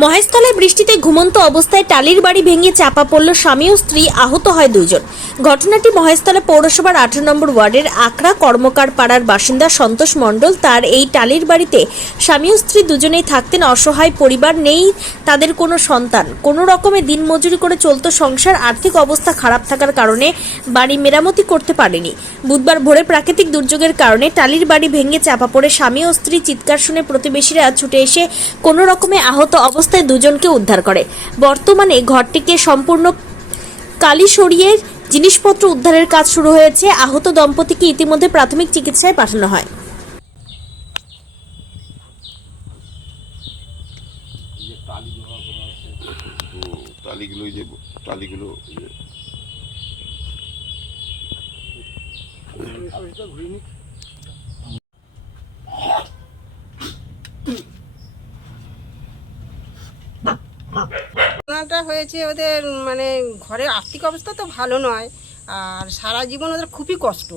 মহেশতলায় বৃষ্টিতে ঘুমন্ত অবস্থায় টালির বাড়ি ভেঙে চাপা পড়ল স্বামী ও স্ত্রী, আহত হয় দুইজন। ঘটনাটি মহেশতলা পৌরসভার আঠারো নম্বর ওয়ার্ডের আকরা কর্মকার পাড়ার বাসিন্দা সন্তোষ মণ্ডল। তার এই টালির বাড়িতে স্বামী ও স্ত্রী দুজনেই থাকতেন, অসহায় পরিবার নেই, তাদের কোনো সন্তান। কোনো রকমে দিনমজুরি করে চলতো সংসার, আর্থিক অবস্থা খারাপ থাকার কারণে বাড়ি মেরামতি করতে পারেনি। বুধবার ভোরে প্রাকৃতিক দুর্যোগের কারণে টালির বাড়ি ভেঙে চাপা পড়ে স্বামী ও স্ত্রী চিৎকার শুনে প্রতিবেশীরা ছুটে এসে কোনো রকমে আহত অবস্থায় দুজনকে উদ্ধার করে। বর্তমানে ঘরটিকে সম্পূর্ণ কালি সরিয়ে জিনিসপত্র উদ্ধারের কাজ শুরু হয়েছে। আহত দম্পতিকে ইতিমধ্যে প্রাথমিক চিকিৎসায় পাঠানো হয়। ঘটনাটা হয়েছে ওদের মানে ঘরের আর্থিক অবস্থা তো ভালো নয়, আর সারা জীবন ওদের খুবই কষ্ট।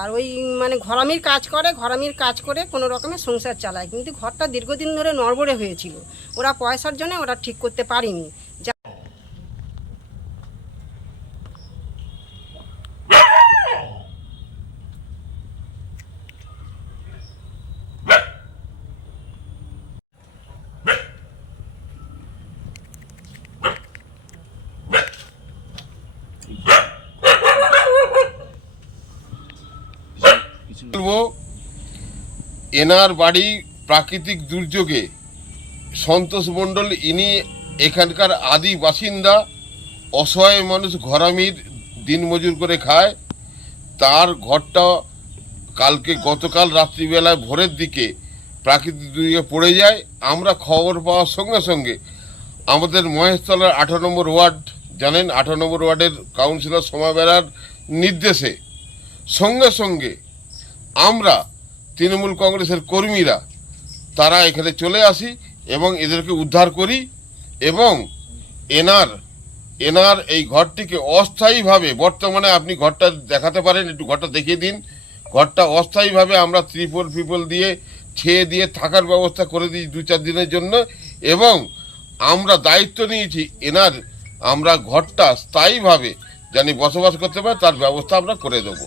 আর ওই মানে ঘরামির কাজ করে, ঘরামির কাজ করে কোনো রকমের সংসার চালায়। কিন্তু ঘরটা দীর্ঘদিন ধরে নড়বড়ে হয়েছিল। ওরা পয়সার জন্য ওরা ঠিক করতে পারেনি যা বলব, এনার বাড়ি প্রাকৃতিক দুর্যোগে সন্তোষ মণ্ডল, ইনি এখানকার আদি বাসিন্দা, অসহায় মানুষ ঘরামির দিনমজুর করে খায়। তার ঘরটা কালকে গতকাল রাত্রিবেলায় ভোরের দিকে প্রাকৃতিক দুর্যোগে পড়ে যায়। আমরা খবর পাওয়ার সঙ্গে সঙ্গে আমাদের মহেশতলার আঠারো নম্বর ওয়ার্ড, জানেন? আঠারো নম্বর ওয়ার্ডের কাউন্সিলর সময় বেড়ার নির্দেশে সঙ্গে সঙ্গে আমরা তৃণমূল কংগ্রেসের কর্মীরা, তারা এখানে চলে আসি এবং এদেরকে উদ্ধার করি এবং এনার এনার এই ঘরটিকে অস্থায়ীভাবে, বর্তমানে আপনি ঘরটা দেখাতে পারেন, একটু ঘরটা দেখিয়ে দিন। ঘরটা অস্থায়ীভাবে আমরা ত্রিপল ফিপল দিয়ে ছেয়ে দিয়ে থাকার ব্যবস্থা করে দিই দু চার দিনের জন্য এবং আমরা দায়িত্ব নিয়েছি এনার, আমরা ঘরটা স্থায়ীভাবে জানি বসবাস করতে পারে, তার ব্যবস্থা আমরা করে দেবো।